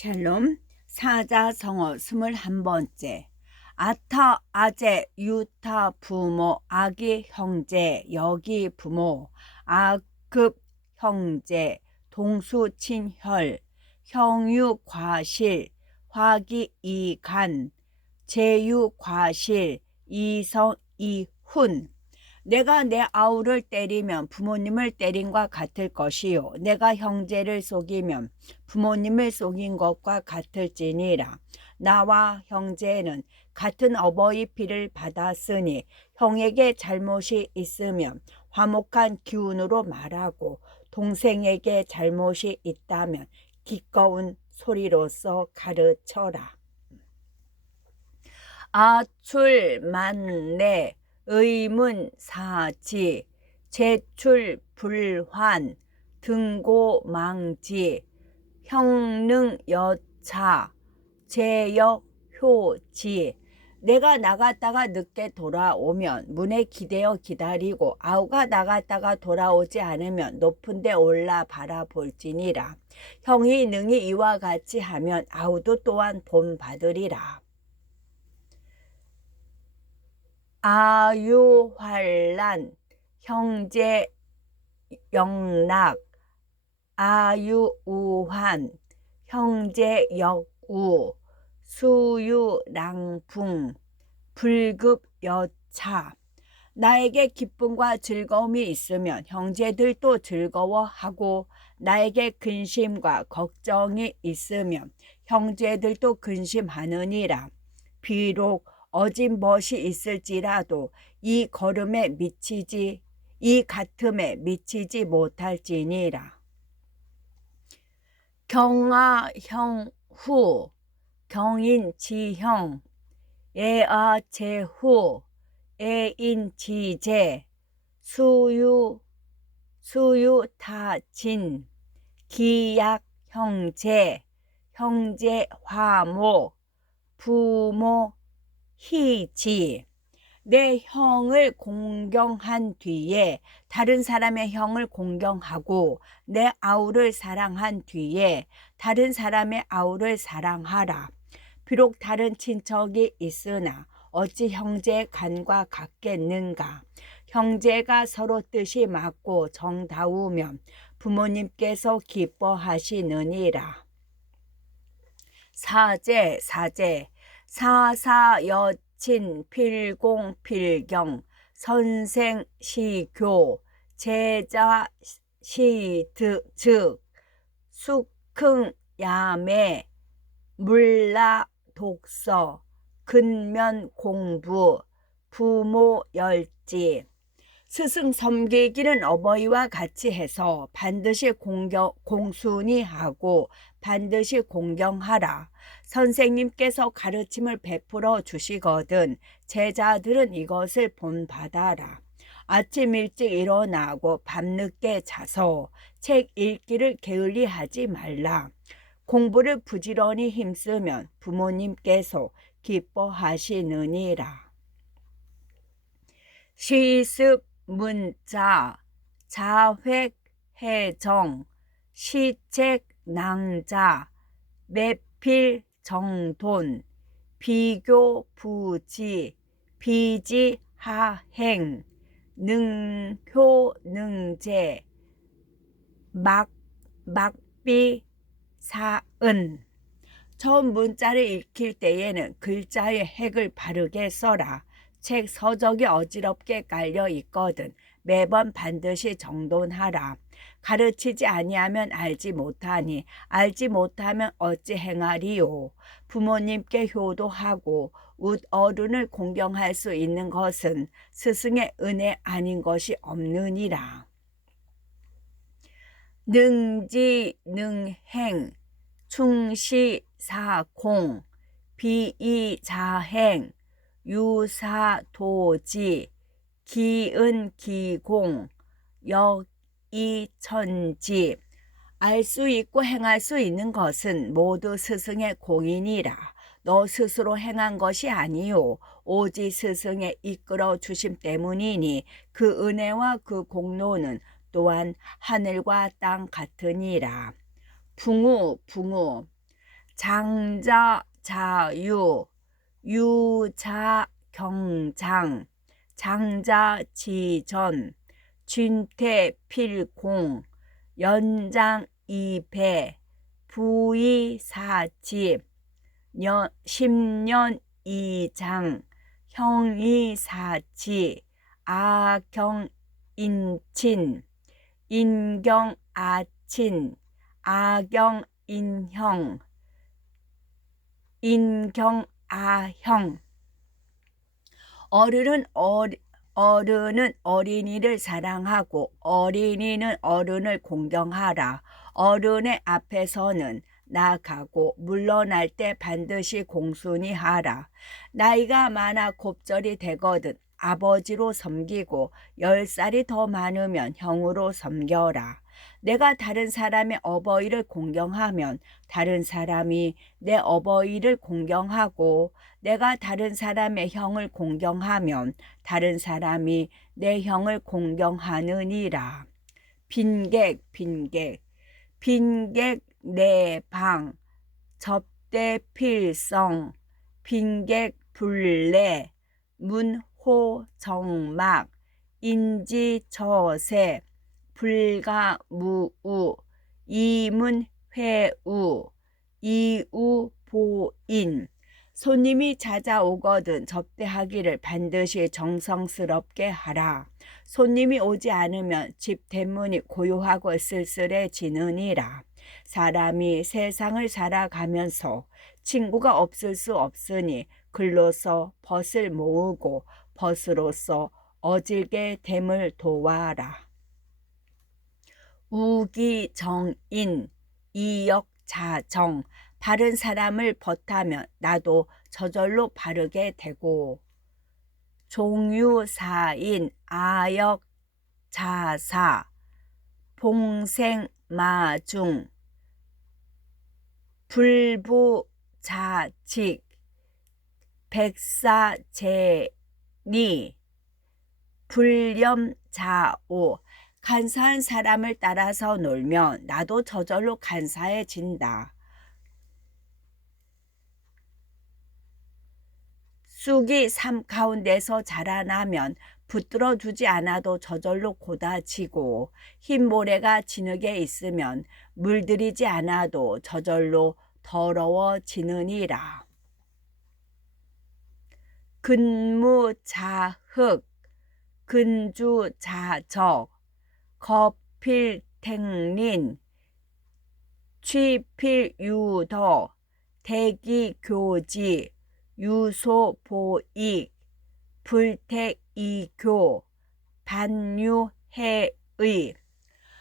샬롬 사자성어 21번째. 아타 아재 유타 부모 아기 형제 여기 부모 아급 형제 동수 친혈 형유 과실 화기 이간 제유 과실 이성 이훈. 내가 내 아우를 때리면 부모님을 때린과 같을 것이요 내가 형제를 속이면 부모님을 속인 것과 같을지니라. 나와 형제는 같은 어버이 피를 받았으니 형에게 잘못이 있으면 화목한 기운으로 말하고 동생에게 잘못이 있다면 기꺼운 소리로서 가르쳐라. 아출만내 의문사지 제출불환 등고망지 형능여차 제역효지. 내가 나갔다가 늦게 돌아오면 문에 기대어 기다리고 아우가 나갔다가 돌아오지 않으면 높은 데 올라 바라볼지니라. 형이 능히 이와 같이 하면 아우도 또한 본받으리라. 아유환란 형제 영락 아유우환 형제 역우 수유랑풍 불급여차. 나에게 기쁨과 즐거움이 있으면 형제들도 즐거워하고 나에게 근심과 걱정이 있으면 형제들도 근심하느니라. 비록 어진 멋이 있을지라도 이 같음에 미치지 못할지니라. 경아형후 경인지형 애아제후 애인지제 수유타진 기약형제 형제화목 부모희지. 내 형을 공경한 뒤에 다른 사람의 형을 공경하고 내 아우를 사랑한 뒤에 다른 사람의 아우를 사랑하라. 비록 다른 친척이 있으나 어찌 형제 간과 같겠는가. 형제가 서로 뜻이 맞고 정다우면 부모님께서 기뻐하시느니라. 사제 사사여친 필공필경 선생시교 제자시득 숙흥야매 물라독서 근면공부 부모열지. 스승 섬기기는 어버이와 같이 해서 반드시 공순히 하고 반드시 공경하라. 선생님께서 가르침을 베풀어 주시거든 제자들은 이것을 본받아라. 아침 일찍 일어나고 밤늦게 자서 책 읽기를 게을리하지 말라. 공부를 부지런히 힘쓰면 부모님께서 기뻐하시느니라. 시습 문자 자획해정 시책낭자 매필정돈 비교부지 비지하행 능효능제 막비사은. 처음 문자를 읽힐 때에는 글자의 핵을 바르게 써라. 책 서적이 어지럽게 깔려 있거든 매번 반드시 정돈하라. 가르치지 아니하면 알지 못하니 알지 못하면 어찌 행하리요. 부모님께 효도하고 어른을 공경할 수 있는 것은 스승의 은혜 아닌 것이 없느니라. 능지능행 충시사공 비이자행 유사도지 기은기공 역이천지. 알 수 있고 행할 수 있는 것은 모두 스승의 공이니라. 너 스스로 행한 것이 아니요 오직 스승의 이끌어 주심 때문이니 그 은혜와 그 공로는 또한 하늘과 땅 같으니라. 붕우 장자 자유, 유자 경장, 장자 지전, 쥔태 필공, 연장 이배, 부의 사집, 10년 이장, 형이 사치, 아경 인친, 인경 아친, 아경 인형, 인경 아형. 어른은 어린이를 사랑하고 어린이는 어른을 공경하라. 어른의 앞에서는 나가고 물러날 때 반드시 공순히 하라. 나이가 많아 곱절이 되거든 아버지로 섬기고 10살이 더 많으면 형으로 섬겨라. 내가 다른 사람의 어버이를 공경하면 다른 사람이 내 어버이를 공경하고 내가 다른 사람의 형을 공경하면 다른 사람이 내 형을 공경하느니라. 빈객 내 방, 접대 필성, 빈객 불내, 문호 정막, 인지처세, 불가무우, 이문회우, 이우보인. 손님이 찾아오거든 접대하기를 반드시 정성스럽게 하라. 손님이 오지 않으면 집 대문이 고요하고 쓸쓸해지느니라. 사람이 세상을 살아가면서 친구가 없을 수 없으니 글로써 벗을 모으고 벗으로써 어질게 됨을 도와라. 우기정인, 이역자정, 바른 사람을 벗하면 나도 저절로 바르게 되고, 종유사인, 아역자사, 봉생마중, 불부자직, 백사제니, 불렴자오. 간사한 사람을 따라서 놀면 나도 저절로 간사해진다. 쑥이 삶 가운데서 자라나면 붙들어 두지 않아도 저절로 곧아지고 흰 모래가 진흙에 있으면 물들이지 않아도 저절로 더러워지느니라. 근무자흑, 근주자적, 거필택린, 취필유도, 대기교지, 유소보익, 불택이교, 반유해의.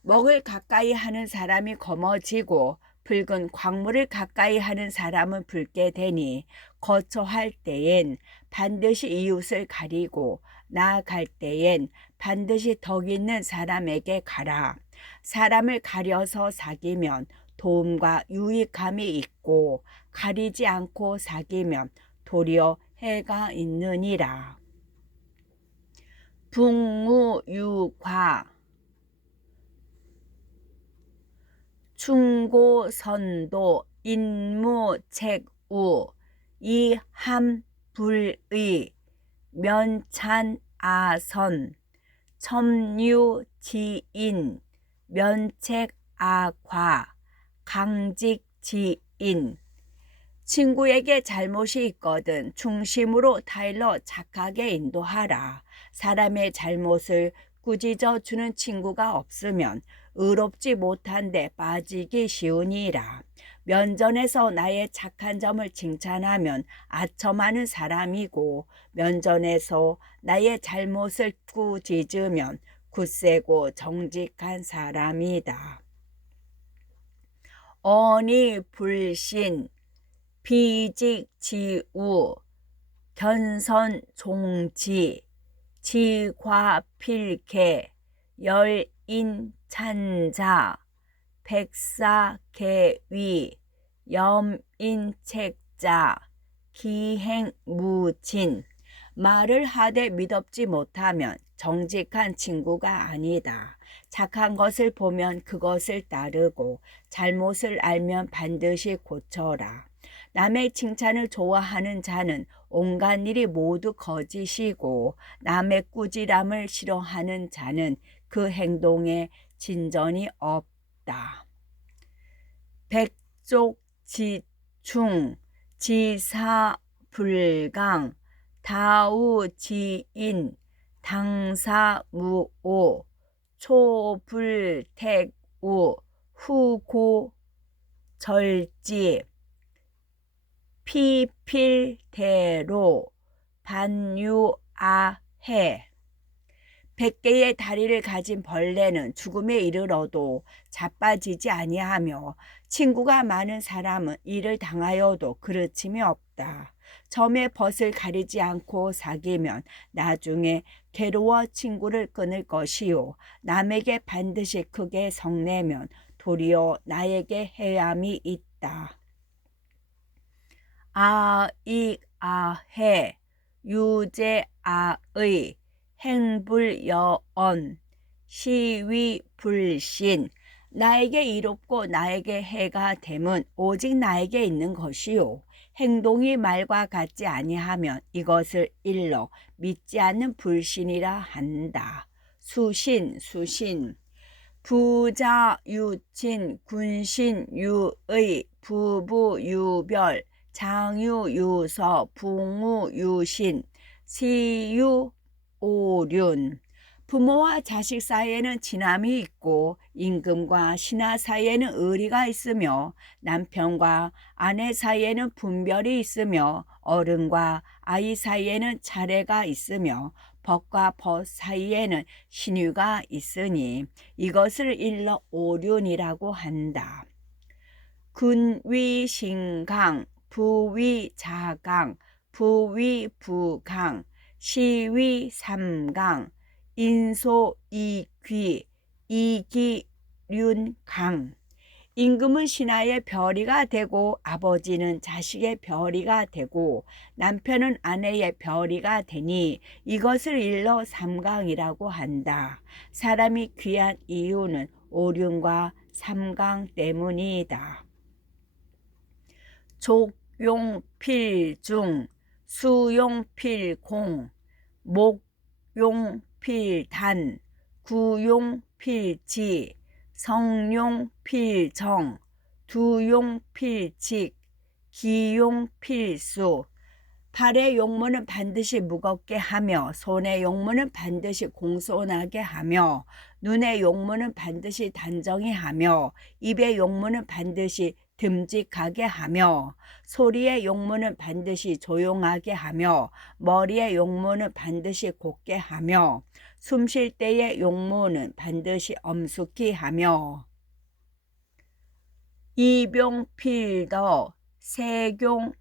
먹을 가까이 하는 사람이 검어지고 붉은 광물을 가까이 하는 사람은 붉게 되니 거처할 때엔 반드시 이웃을 가리고 나아갈 때엔 반드시 덕 있는 사람에게 가라. 사람을 가려서 사귀면 도움과 유익함이 있고 가리지 않고 사귀면 도리어 해가 있느니라. 붕우유과, 충고선도, 인무책우, 이함불의, 면찬아선, 첨유지인, 면책아과, 강직지인. 친구에게 잘못이 있거든 중심으로 타일러 착하게 인도하라. 사람의 잘못을 꾸짖어 주는 친구가 없으면 의롭지 못한 데 빠지기 쉬우니라. 면전에서 나의 착한 점을 칭찬하면 아첨하는 사람이고 면전에서 나의 잘못을 꾸짖으면 굳세고 정직한 사람이다. 언이불신, 비직지우, 견선종지, 지과필개, 열인찬자, 백사개위, 염인책자, 기행무진. 말을 하되 미덥지 못하면 정직한 친구가 아니다. 착한 것을 보면 그것을 따르고 잘못을 알면 반드시 고쳐라. 남의 칭찬을 좋아하는 자는 온갖 일이 모두 거짓이고 남의 꾸지람을 싫어하는 자는 그 행동에 진전이 없다. 백족지충 지사불강 다우지인 당사무오 초불택우 후고절지 피필대로 반유아해. 100개의 다리를 가진 벌레는 죽음에 이르러도 자빠지지 아니하며 친구가 많은 사람은 이를 당하여도 그르침이 없다. 점에 벗을 가리지 않고 사귀면 나중에 괴로워 친구를 끊을 것이요 남에게 반드시 크게 성내면 도리어 나에게 해함이 있다. 아익아해 유제아의 행불여언 시위불신. 나에게 이롭고 나에게 해가 됨은 오직 나에게 있는 것이요 행동이 말과 같지 아니하면 이것을 일러 믿지 않는 불신이라 한다. 수신 부자유친 군신유의 부부유별 장유유서 붕우유신 시유오륜. 부모와 자식 사이에는 친함이 있고 임금과 신하 사이에는 의리가 있으며 남편과 아내 사이에는 분별이 있으며 어른과 아이 사이에는 차례가 있으며 벗과 벗 사이에는 신유가 있으니 이것을 일러 오륜이라고 한다. 군위신강 부위자강 부위부강 시위삼강 인소이귀 이기륜강. 임금은 신하의 별이가 되고 아버지는 자식의 별이가 되고 남편은 아내의 별이가 되니 이것을 일러 삼강이라고 한다. 사람이 귀한 이유는 오륜과 삼강 때문이다. 족용필중 수용필공 목용필단 구용필지 성용필정 두용필직 기용필수. 발의 용모는 반드시 무겁게 하며 손의 용모는 반드시 공손하게 하며 눈의 용모는 반드시 단정히 하며 입의 용모는 반드시 듬직하게 하며 소리의 용모는 반드시 조용하게 하며 머리의 용모는 반드시 곧게 하며 숨 쉴 때의 용모는 반드시 엄숙히 하며 이병필더 세경필창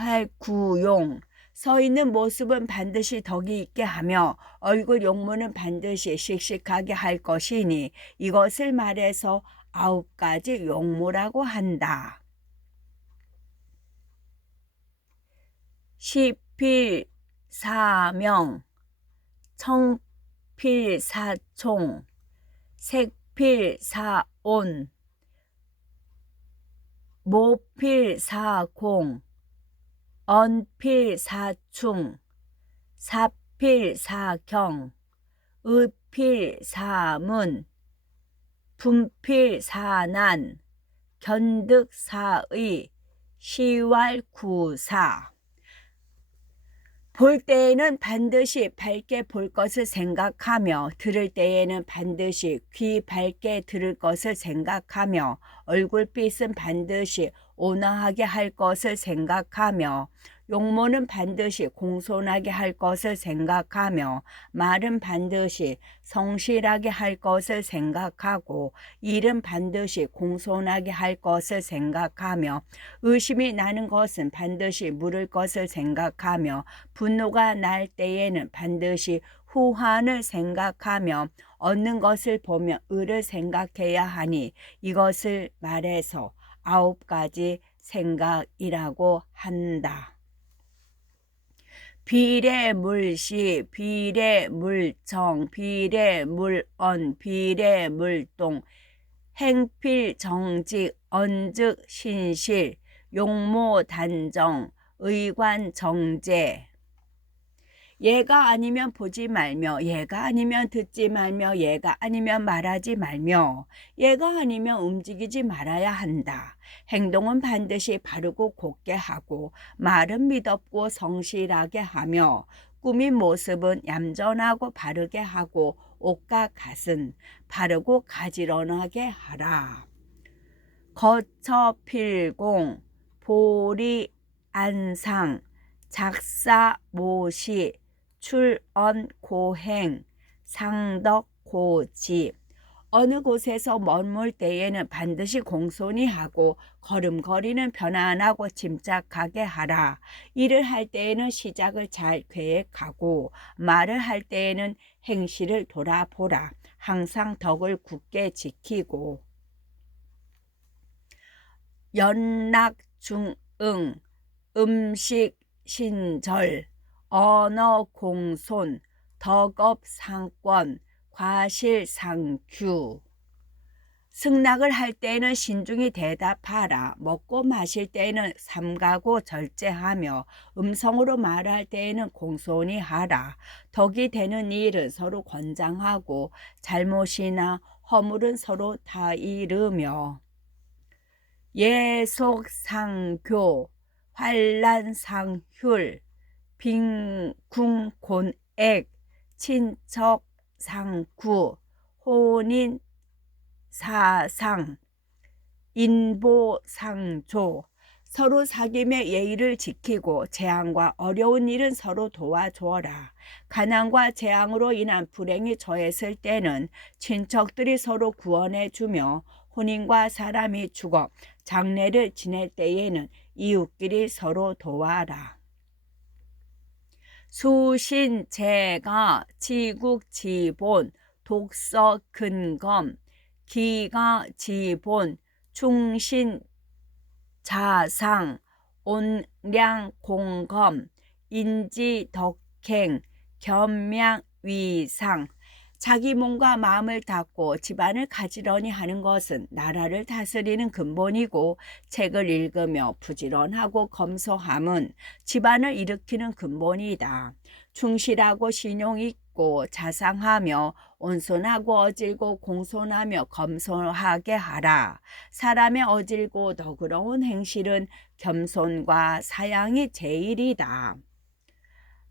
시팔구용. 서 있는 모습은 반드시 덕이 있게 하며 얼굴 용모는 반드시 씩씩하게 할 것이니 이것을 말해서 9가지 용모라고 한다. 시필사명 청필사총 색필사온 모필사공 언필사충 사필사경 의필사문 분필사난 견득사의 시왈구사. 볼 때에는 반드시 밝게 볼 것을 생각하며 들을 때에는 반드시 귀 밝게 들을 것을 생각하며 얼굴빛은 반드시 온화하게 할 것을 생각하며 용모는 반드시 공손하게 할 것을 생각하며 말은 반드시 성실하게 할 것을 생각하고 일은 반드시 공손하게 할 것을 생각하며 의심이 나는 것은 반드시 물을 것을 생각하며 분노가 날 때에는 반드시 후환을 생각하며 얻는 것을 보며 을을 생각해야 하니 이것을 말해서 9가지 생각이라고 한다. 비례물시, 비례물청, 비례물언, 비례물동, 행필정직, 언즉, 신실, 용모단정, 의관정제. 얘가 아니면 보지 말며, 얘가 아니면 듣지 말며, 얘가 아니면 말하지 말며, 얘가 아니면 움직이지 말아야 한다. 행동은 반드시 바르고 곧게 하고, 말은 미덥고 성실하게 하며, 꾸민 모습은 얌전하고 바르게 하고, 옷과 갓은 바르고 가지런하게 하라. 거처필공, 보리안상, 작사모시, 출언고행, 상덕고지. 어느 곳에서 머물 때에는 반드시 공손히 하고 걸음걸이는 편안하고 침착하게 하라. 일을 할 때에는 시작을 잘 계획하고 말을 할 때에는 행실을 돌아보라. 항상 덕을 굳게 지키고. 연락중응, 음식신절, 언어공손, 덕업상권, 과실상규. 승낙을 할 때에는 신중히 대답하라. 먹고 마실 때에는 삼가고 절제하며 음성으로 말할 때에는 공손히 하라. 덕이 되는 일은 서로 권장하고 잘못이나 허물은 서로 다 이르며. 예속상교, 환란상휼, 빈궁곤액, 친척상구, 혼인사상, 인보상조. 서로 사귐의 예의를 지키고 재앙과 어려운 일은 서로 도와주어라. 가난과 재앙으로 인한 불행이 처했을 때는 친척들이 서로 구원해 주며 혼인과 사람이 죽어 장례를 지낼 때에는 이웃끼리 서로 도와라. 수신제가, 지국지본, 독서근검, 기가지본, 충신자상, 온량공검, 인지덕행, 겸양위상. 자기 몸과 마음을 닦고 집안을 가지런히 하는 것은 나라를 다스리는 근본이고, 책을 읽으며 부지런하고 검소함은 집안을 일으키는 근본이다. 충실하고 신용 있고 자상하며 온손하고 어질고 공손하며 검소하게 하라. 사람의 어질고 너그러운 행실은 겸손과 사양이 제일이다.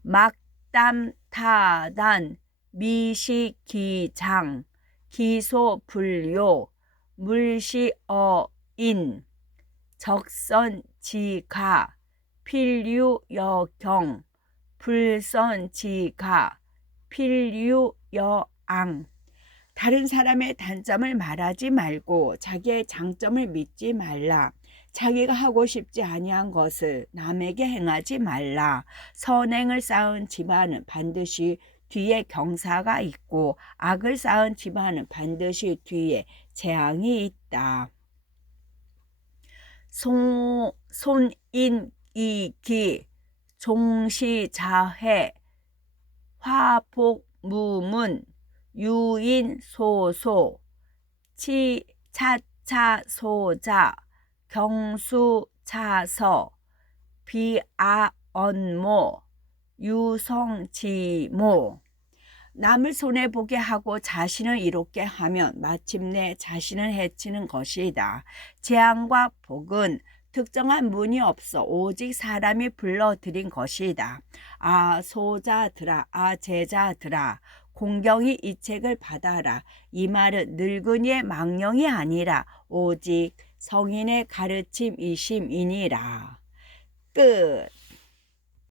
막담타단, 미시기장, 기소불요, 물시어인, 적선지가, 필유여경, 불선지가, 필유여앙. 다른 사람의 단점을 말하지 말고 자기의 장점을 믿지 말라. 자기가 하고 싶지 아니한 것을 남에게 행하지 말라. 선행을 쌓은 집안은 반드시 뒤에 경사가 있고 악을 쌓은 집안은 반드시 뒤에 재앙이 있다. 손인이기, 종시자회, 화복무문, 유인소소, 차차소자, 경수차서, 비아언모, 유성지모. 남을 손해보게 하고 자신을 이롭게 하면 마침내 자신을 해치는 것이다. 재앙과 복은 특정한 문이 없어 오직 사람이 불러들인 것이다. 아 소자들아, 아 제자들아, 공경히 이 책을 받아라. 이 말은 늙은이의 망령이 아니라 오직 성인의 가르침이심이니라. 끝.